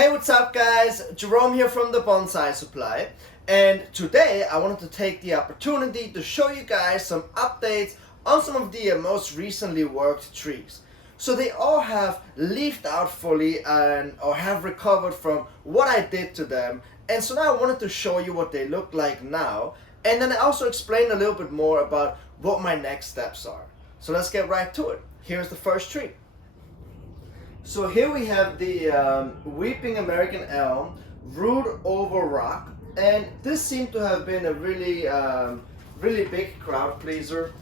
Hey, what's up guys? Jerome here from the Bonsai Supply, and today I wanted to take the opportunity to show you guys some updates on some of the most recently worked trees. So they all have leafed out fully or have recovered from what I did to them, and so now I wanted to show you what they look like now, and then I also explain a little bit more about what my next steps are. So let's get right to it. Here's the first tree. So here we have the Weeping American Elm root over rock, and this seemed to have been a really big crowd pleaser.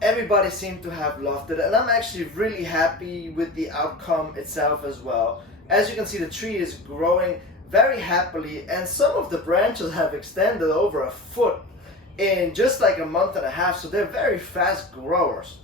Everybody seemed to have loved it, and I'm actually really happy with the outcome itself as well. As you can see, the tree is growing very happily, and some of the branches have extended over a foot in just like a month and a half, so they're very fast growers.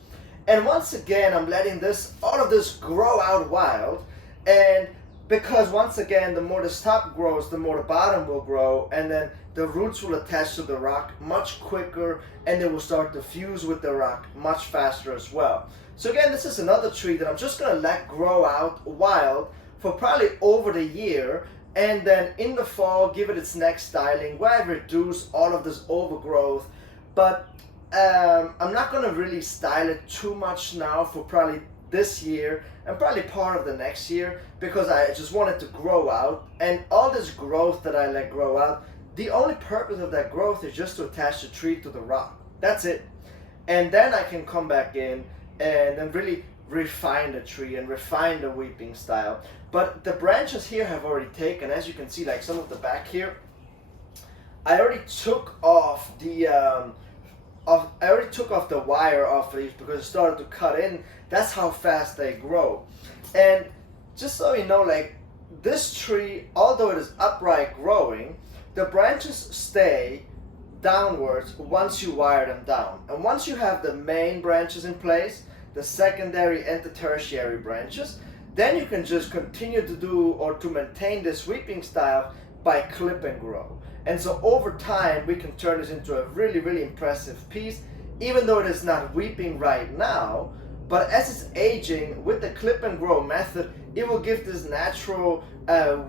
And once again, I'm letting all of this grow out wild, and because once again, the more the top grows, the more the bottom will grow, and then the roots will attach to the rock much quicker, and they will start to fuse with the rock much faster as well. So again, this is another tree that I'm just gonna let grow out wild for probably over the year, and then in the fall, give it its next styling where I reduce all of this overgrowth. But I'm not going to really style it too much now for probably this year and probably part of the next year, because I just want it to grow out, and all this growth that I let grow out, the only purpose of that growth is just to attach the tree to the rock. That's it. And then I can come back in and then really refine the tree and refine the weeping style. But the branches here have already taken, as you can see, like some of the back here, I already took off the wire off these because it started to cut in. That's how fast they grow. And just so you know, like this tree, although it is upright growing, the branches stay downwards once you wire them down. And once you have the main branches in place, the secondary and the tertiary branches, then you can just continue to do or to maintain this weeping style by clip and grow. And so over time, we can turn this into a really impressive piece, even though it is not weeping right now. But as it's aging, with the clip and grow method, it will give this natural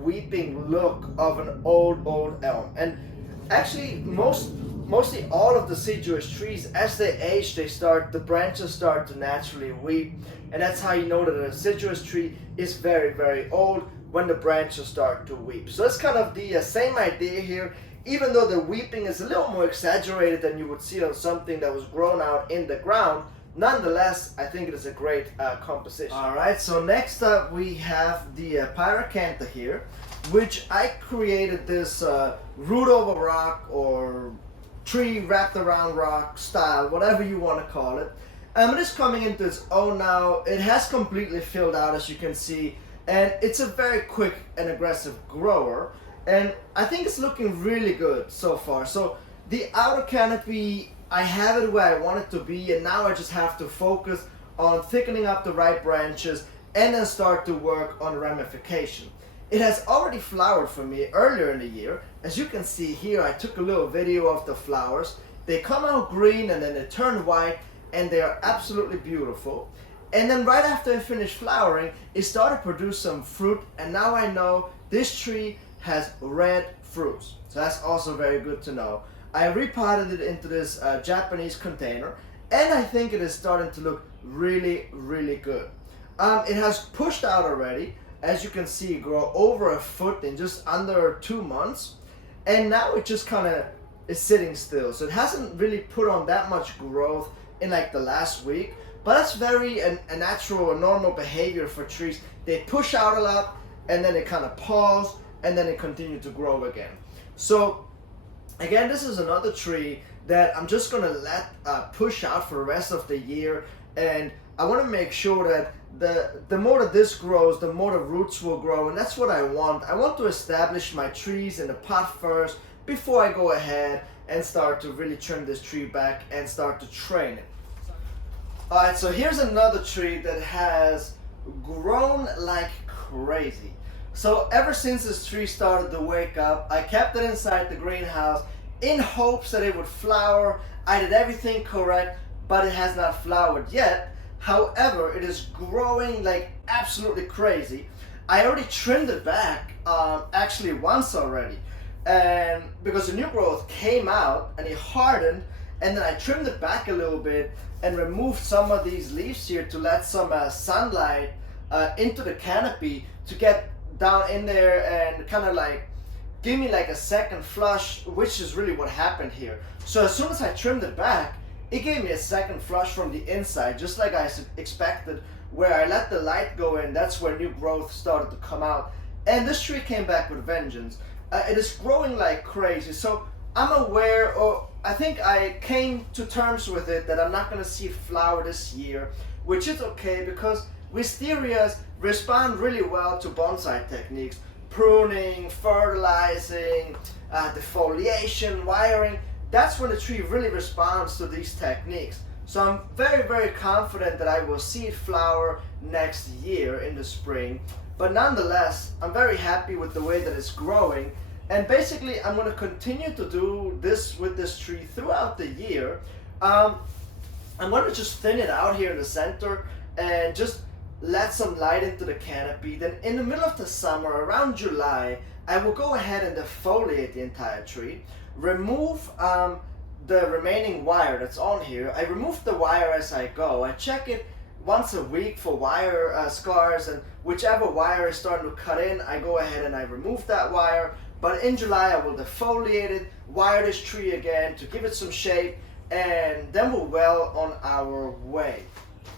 weeping look of an old elm. And actually, mostly all of the deciduous trees, as they age, the branches start to naturally weep. And that's how you know that a deciduous tree is very old, when the branches start to weep. So it's kind of the same idea here, even though the weeping is a little more exaggerated than you would see on something that was grown out in the ground. Nonetheless, I think it is a great composition. Alright, so next up we have the Pyracantha here, which I created this root over rock or tree wrapped around rock style, whatever you want to call it. It is coming into its own now. It has completely filled out, as you can see, and it's a very quick and aggressive grower, and I think it's looking really good so far. So the outer canopy, I have it where I want it to be, and now I just have to focus on thickening up the right branches and then start to work on ramification. It has already flowered for me earlier in the year. As you can see here, I took a little video of the flowers. They come out green and then they turn white, and they are absolutely beautiful. And then right after it finished flowering, it started to produce some fruit, and now I know this tree has red fruits. So that's also very good to know. I repotted it into this Japanese container, and I think it is starting to look really good. It has pushed out already, as you can see, grow over a foot in just under 2 months, and now it just kind of is sitting still. So it hasn't really put on that much growth in like the last week, but that's very a natural, a normal behavior for trees. They push out a lot, and then they kind of pause, and then they continue to grow again. So again, this is another tree that I'm just gonna let push out for the rest of the year, and I want to make sure that the more that this grows, the more the roots will grow, and that's what I want. I want to establish my trees in the pot first before I go ahead and start to really trim this tree back and start to train it. Alright, so here's another tree that has grown like crazy. So ever since this tree started to wake up, I kept it inside the greenhouse in hopes that it would flower. I did everything correct, but it has not flowered yet. However, it is growing like absolutely crazy. I already trimmed it back actually once already, and because the new growth came out and it hardened, and then I trimmed it back a little bit and removed some of these leaves here to let some sunlight into the canopy to get down in there and kind of like give me like a second flush, which is really what happened here. So as soon as I trimmed it back, it gave me a second flush from the inside, just like I expected. Where I let the light go in, that's where new growth started to come out. And this tree came back with vengeance. It is growing like crazy. So I'm aware, or I think I came to terms with it, that I'm not going to see flower this year, which is okay because wisterias respond really well to bonsai techniques. Pruning, fertilizing, defoliation, wiring. That's when the tree really responds to these techniques. So I'm very, very confident that I will see it flower next year in the spring. But nonetheless, I'm very happy with the way that it's growing. And basically, I'm going to continue to do this with this tree throughout the year. I'm going to just thin it out here in the center and just let some light into the canopy. Then in the middle of the summer, around July, I will go ahead and defoliate the entire tree. Remove the remaining wire that's on here. I remove the wire as I go. I check it once a week for wire scars, and whichever wire is starting to cut in, I go ahead and I remove that wire. But in July, I will defoliate it, wire this tree again to give it some shape, and then we're well on our way.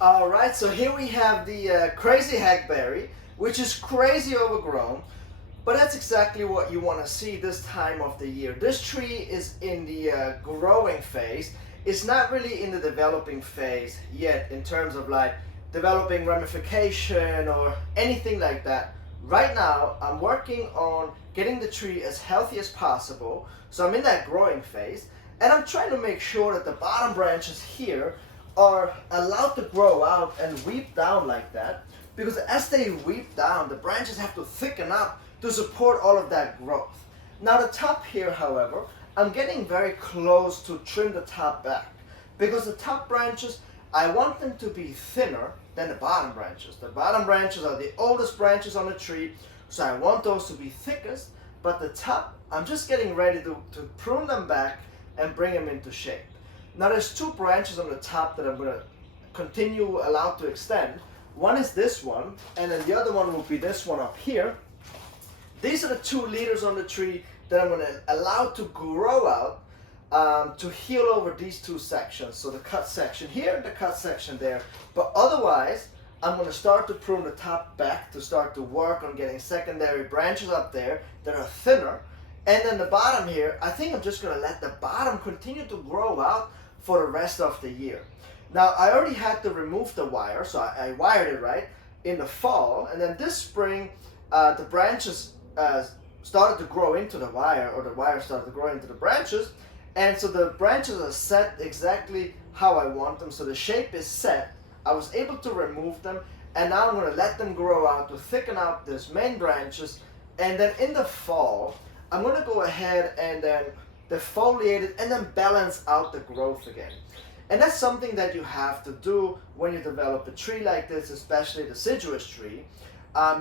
Alright, so here we have the crazy hackberry, which is crazy overgrown. But that's exactly what you want to see this time of the year. This tree is in the growing phase. It's not really in the developing phase yet in terms of like developing ramification or anything like that. Right now, I'm working on getting the tree as healthy as possible. So I'm in that growing phase, and I'm trying to make sure that the bottom branches here are allowed to grow out and weep down like that. Because as they weep down, the branches have to thicken up to support all of that growth. Now the top here, however, I'm getting very close to trim the top back because the top branches, I want them to be thinner than the bottom branches. The bottom branches are the oldest branches on the tree, so I want those to be thickest, but the top, I'm just getting ready to prune them back and bring them into shape. Now there's two branches on the top that I'm going to continue allowed to extend. One is this one, and then the other one will be this one up here. These are the two leaders on the tree that I'm going to allow to grow out to heal over these two sections. So the cut section here and the cut section there. But otherwise, I'm going to start to prune the top back to start to work on getting secondary branches up there that are thinner. And then the bottom here, I think I'm just going to let the bottom continue to grow out for the rest of the year. Now, I already had to remove the wire, so I wired it right in the fall. And then this spring, the branches started to grow into the wire, or the wire started to grow into the branches, and so the branches are set exactly how I want them. So the shape is set. I was able to remove them, and now I'm going to let them grow out to thicken out these main branches. And then in the fall, I'm going to go ahead and then defoliate it and then balance out the growth again. And that's something that you have to do when you develop a tree like this, especially a deciduous tree.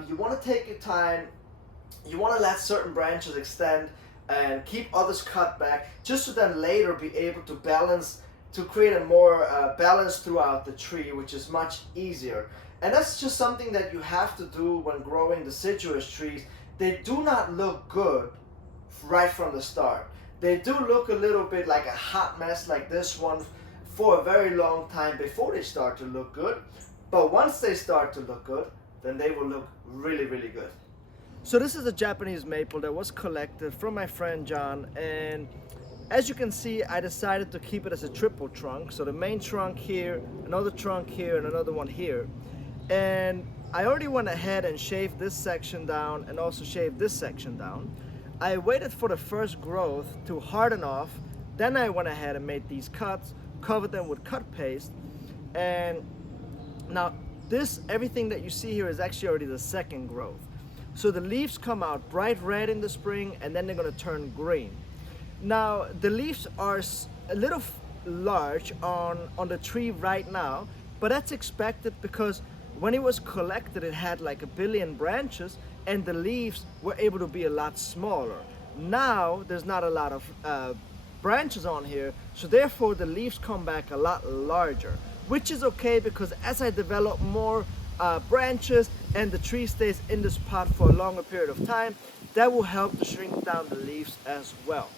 You want to take your time. You want to let certain branches extend and keep others cut back, just to then later be able to balance, to create a more balance throughout the tree, which is much easier. And that's just something that you have to do when growing deciduous trees. They do not look good right from the start. They do look a little bit like a hot mess like this one for a very long time before they start to look good. But once they start to look good, then they will look really, really good. So this is a Japanese maple that was collected from my friend John, and as you can see, I decided to keep it as a triple trunk. So the main trunk here, another trunk here, and another one here. And I already went ahead and shaved this section down and also shaved this section down. I waited for the first growth to harden off, then I went ahead and made these cuts, covered them with cut paste, and now everything that you see here is actually already the second growth. So the leaves come out bright red in the spring, and then they're going to turn green. Now the leaves are a little large on the tree right now, but that's expected because when it was collected, it had like 1 billion branches, and the leaves were able to be a lot smaller. Now there's not a lot of branches on here, so therefore the leaves come back a lot larger, which is okay, because as I develop more branches and the tree stays in this pot for a longer period of time, that will help to shrink down the leaves as well.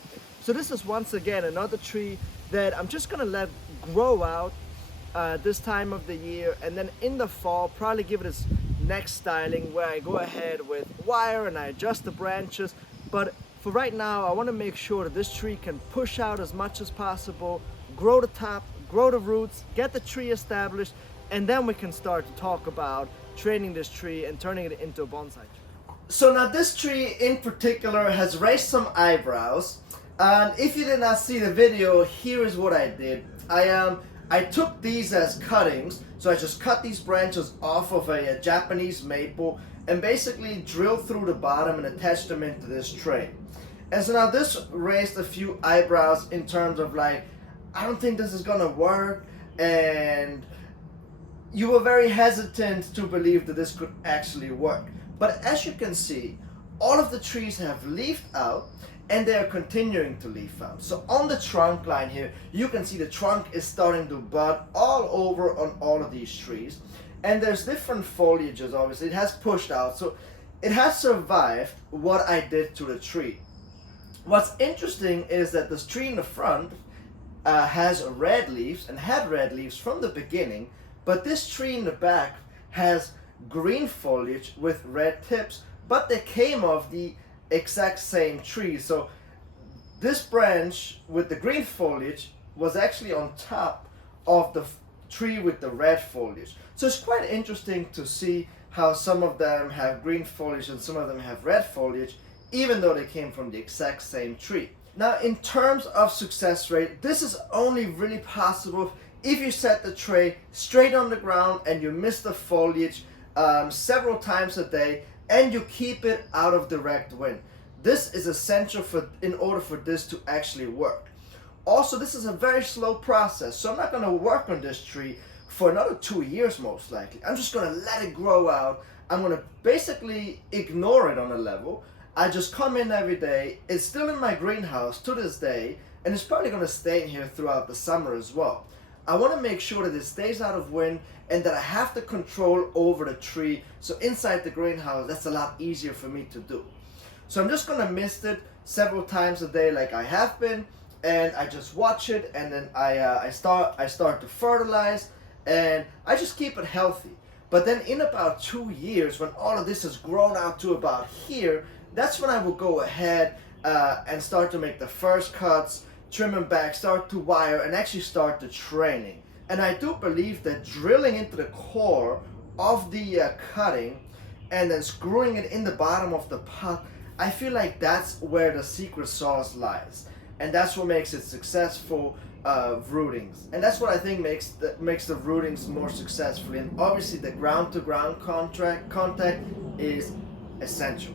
So this is once again another tree that I'm just gonna let grow out this time of the year, and then in the fall probably give it its next styling where I go ahead with wire and I adjust the branches. But for right now, I want to make sure that this tree can push out as much as possible, grow the top, grow the roots, get the tree established, and then we can start to talk about training this tree and turning it into a bonsai tree. So now this tree in particular has raised some eyebrows, and if you did not see the video, here is what I did. I took these as cuttings, so I just cut these branches off of a Japanese maple and basically drilled through the bottom and attached them into this tray. And so now this raised a few eyebrows in terms of like, I don't think this is gonna work, and you were very hesitant to believe that this could actually work. But as you can see, all of the trees have leafed out, and they are continuing to leaf out. So on the trunk line here, you can see the trunk is starting to bud all over on all of these trees. And there's different foliages, obviously. It has pushed out, so it has survived what I did to the tree. What's interesting is that this tree in the front has red leaves and had red leaves from the beginning, but this tree in the back has green foliage with red tips, but they came off the exact same tree. So this branch with the green foliage was actually on top of the tree with the red foliage. So it's quite interesting to see how some of them have green foliage and some of them have red foliage, even though they came from the exact same tree. Now in terms of success rate, this is only really possible if you set the tray straight on the ground and you miss the foliage several times a day, and you keep it out of direct wind. This is essential in order for this to actually work. Also, this is a very slow process, so I'm not going to work on this tree for another 2 years most likely. I'm just going to let it grow out. I'm going to basically ignore it on a level. I just come in every day. It's still in my greenhouse to this day, and it's probably going to stay in here throughout the summer as well. I want to make sure that it stays out of wind and that I have the control over the tree. So inside the greenhouse, that's a lot easier for me to do. So I'm just going to mist it several times a day like I have been, and I just watch it, and then I start to fertilize, and I just keep it healthy. But then in about 2 years, when all of this has grown out to about here, that's when I will go ahead and start to make the first cuts, trim them back, start to wire, and actually start the training. And I do believe that drilling into the core of the cutting and then screwing it in the bottom of the pot, I feel like that's where the secret sauce lies. And that's what makes it successful rootings. And that's what I think makes the rootings more successful. And obviously the ground-to-ground contact is essential.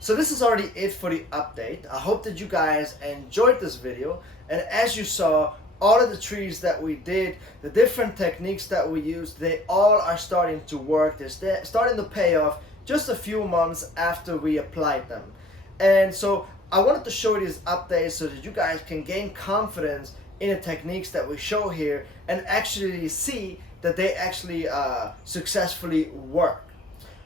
So this is already it for the update. I hope that you guys enjoyed this video, and as you saw, all of the trees that we did, the different techniques that we used, they all are starting to work. They're starting to pay off just a few months after we applied them. And so I wanted to show you these updates so that you guys can gain confidence in the techniques that we show here and actually see that they actually successfully work.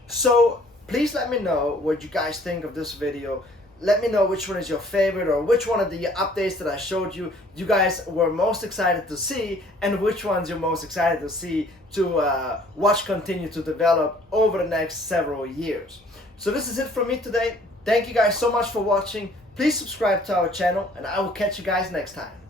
So please let me know what you guys think of this video. Let me know which one is your favorite, or which one of the updates that I showed you guys were most excited to see, and which ones you're most excited to see to watch continue to develop over the next several years. So this is it from me today. Thank you guys so much for watching. Please subscribe to our channel, and I will catch you guys next time.